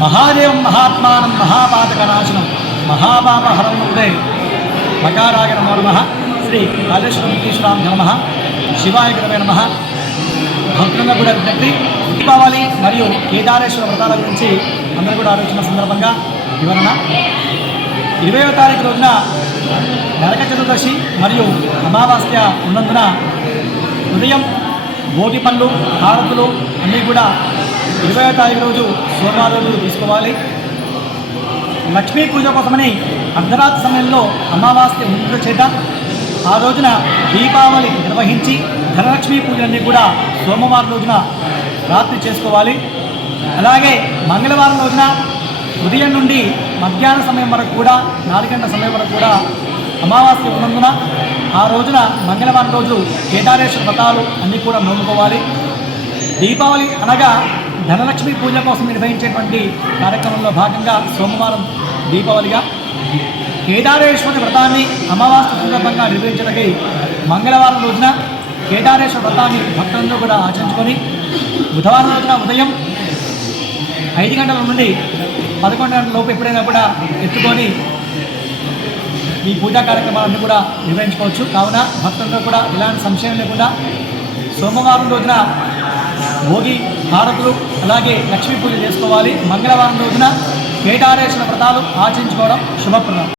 మహాదేవం మహాత్మానం మహాపాతకనాశనం మహాపాపహరం ఉండే మకారాయ నమో నమ. శ్రీ కాళేశ్వరం నమ. శివాయ గురవే నమ. భక్తులంగా కూడా విజ్ఞప్తి దీపావళి మరియు కేదారేశ్వర వ్రతాల గురించి అందరూ కూడా ఆలోచన సందర్భంగా వివరణ. ఇరవయో తారీఖు రోజున నరక చతుర్దశి మరియు అమావాస్య ఉన్నందున ఉదయం భోగి పండ్లు హారతులు అన్నీ కూడా ఇరవై తారీఖు రోజు సోమవారం రోజు తీసుకోవాలి. లక్ష్మీ పూజ కోసమని అర్ధరాత్రి సమయంలో అమావాస్య ఉండడం చేత ఆ రోజున దీపావళి నిర్వహించి ధనలక్ష్మీ పూజలన్నీ కూడా సోమవారం రోజున రాత్రి చేసుకోవాలి. అలాగే మంగళవారం రోజున ఉదయం నుండి మధ్యాహ్న సమయం వరకు కూడా నాలుగు గంటల సమయం వరకు కూడా అమావాస్య ఉన్నందున ఆ రోజున మంగళవారం రోజు కేదారేశ్వర వ్రతాలు అన్నీ కూడా నోముకోవాలి. దీపావళి అనగా ధనలక్ష్మి పూజ కోసం నిర్వహించేటువంటి కార్యక్రమంలో భాగంగా సోమవారం దీపావళిగా కేదారేశ్వరి వ్రతాన్ని అమావాస్య సందర్భంగా నిర్వహించడానికి మంగళవారం రోజున కేదారేశ్వర వ్రతాన్ని భక్తులందరూ కూడా ఆచరించుకొని బుధవారం రోజున ఉదయం ఐదు గంటల నుండి పదకొండు గంటల లోపు ఎప్పుడైనా కూడా ఎత్తుకొని ఈ పూజా కార్యక్రమాలన్నీ కూడా నిర్వహించుకోవచ్చు. కావున భక్తులందరూ కూడా ఇలాంటి సంశయం లేకుండా సోమవారం రోజున భోగి హారతులు అలాగే లక్ష్మీ పూజ చేసుకోవాలి. మంగళవారం రోజున కేటారేశ్వర వ్రతాలు ఆచరించుకోవడం శుభప్రదం.